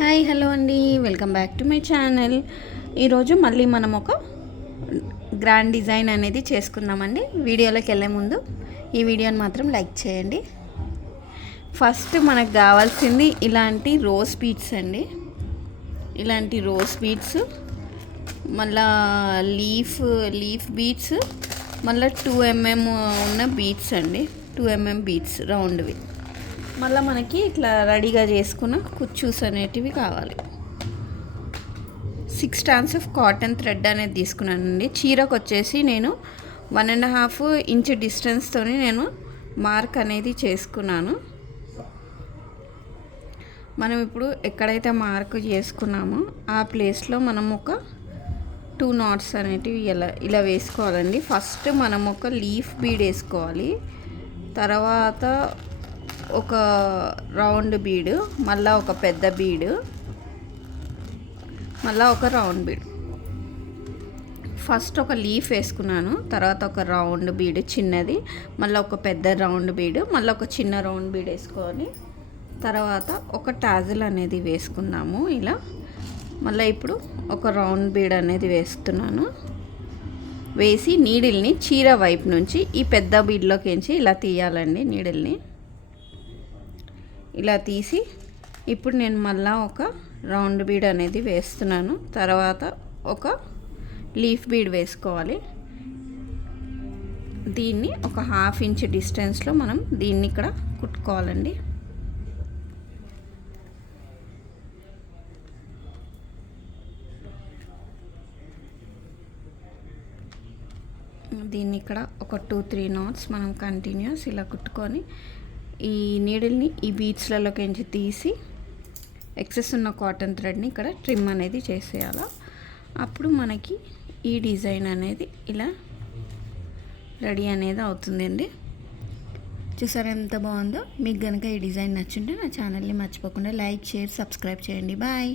Hi hello అండి, welcome back to my channel. ఈరోజు మళ్ళీ మనం ఒక గ్రాండ్ డిజైన్ అనేది చేసుకుందామండి. వీడియోలోకి వెళ్ళే ముందు ఈ వీడియోని మాత్రం లైక్ చేయండి. ఫస్ట్ మనకు కావాల్సింది ఇలాంటి రోజ్ బీడ్స్ అండి. ఇలాంటి రోజ్ బీడ్స్, మళ్ళా లీఫ్ బీడ్స్, మళ్ళీ 2mm ఉన్న బీడ్స్ అండి. 2mm beads రౌండ్వి. మళ్ళీ మనకి ఇట్లా రెడీగా చేసుకున్న కుచ్చూస్ అనేటివి కావాలి. 6 strands ఆఫ్ కాటన్ థ్రెడ్ అనేది తీసుకున్నానండి. చీరకు వచ్చేసి నేను 1.5 inch డిస్టెన్స్తో నేను మార్క్ అనేది చేసుకున్నాను. మనం ఇప్పుడు ఎక్కడైతే మార్క్ చేసుకున్నామో ఆ ప్లేస్లో మనం ఒక 2 knots అనేటివి ఇలా వేసుకోవాలండి. ఫస్ట్ మనం ఒక లీఫ్ బీడ్ వేసుకోవాలి, తర్వాత ఒక రౌండ్ బీడు, మళ్ళీ ఒక పెద్ద బీడు, మళ్ళీ ఒక రౌండ్ బీడు. ఫస్ట్ ఒక లీఫ్ వేసుకున్నాను, తర్వాత ఒక రౌండ్ బీడు చిన్నది, మళ్ళీ ఒక పెద్ద రౌండ్ బీడు, మళ్ళీ ఒక చిన్న రౌండ్ బీడ్ వేసుకొని తర్వాత ఒక టాజిల్ అనేది వేసుకుందాము. ఇలా మళ్ళీ ఇప్పుడు ఒక రౌండ్ బీడ్ అనేది వేస్తున్నాను. వేసి నీడిల్ని చీర వైపు నుంచి ఈ పెద్ద బీడ్లోకి ఇలా తీయాలండి. నీడిల్ని ఇలా తీసి ఇప్పుడు నేను మళ్ళీ ఒక రౌండ్ బీడ్ అనేది వేస్తున్నాను. తర్వాత ఒక లీఫ్ బీడ్ వేసుకోవాలి. దీన్ని ఒక 1/2 inch డిస్టెన్స్లో మనం దీన్ని ఇక్కడ కుట్టుకోవాలండి. దీన్ని ఇక్కడ ఒక 2-3 knots మనం కంటిన్యూస్ ఇలా కుట్టుకొని ఈ నీడిల్ని ఈ బీడ్స్లలోకి తీసి ఎక్సెస్ ఉన్న కాటన్ థ్రెడ్ని ఇక్కడ ట్రిమ్ అనేది చేసేయాలి. అప్పుడు మనకి ఈ డిజైన్ అనేది ఇలా రెడీ అనేది అవుతుందండి. చూసారా ఎంత బాగుందో? మీకు కనుక ఈ డిజైన్ నచ్చుంటే నా ఛానల్ని మర్చిపోకుండా లైక్, షేర్, సబ్స్క్రైబ్ చేయండి. బాయ్.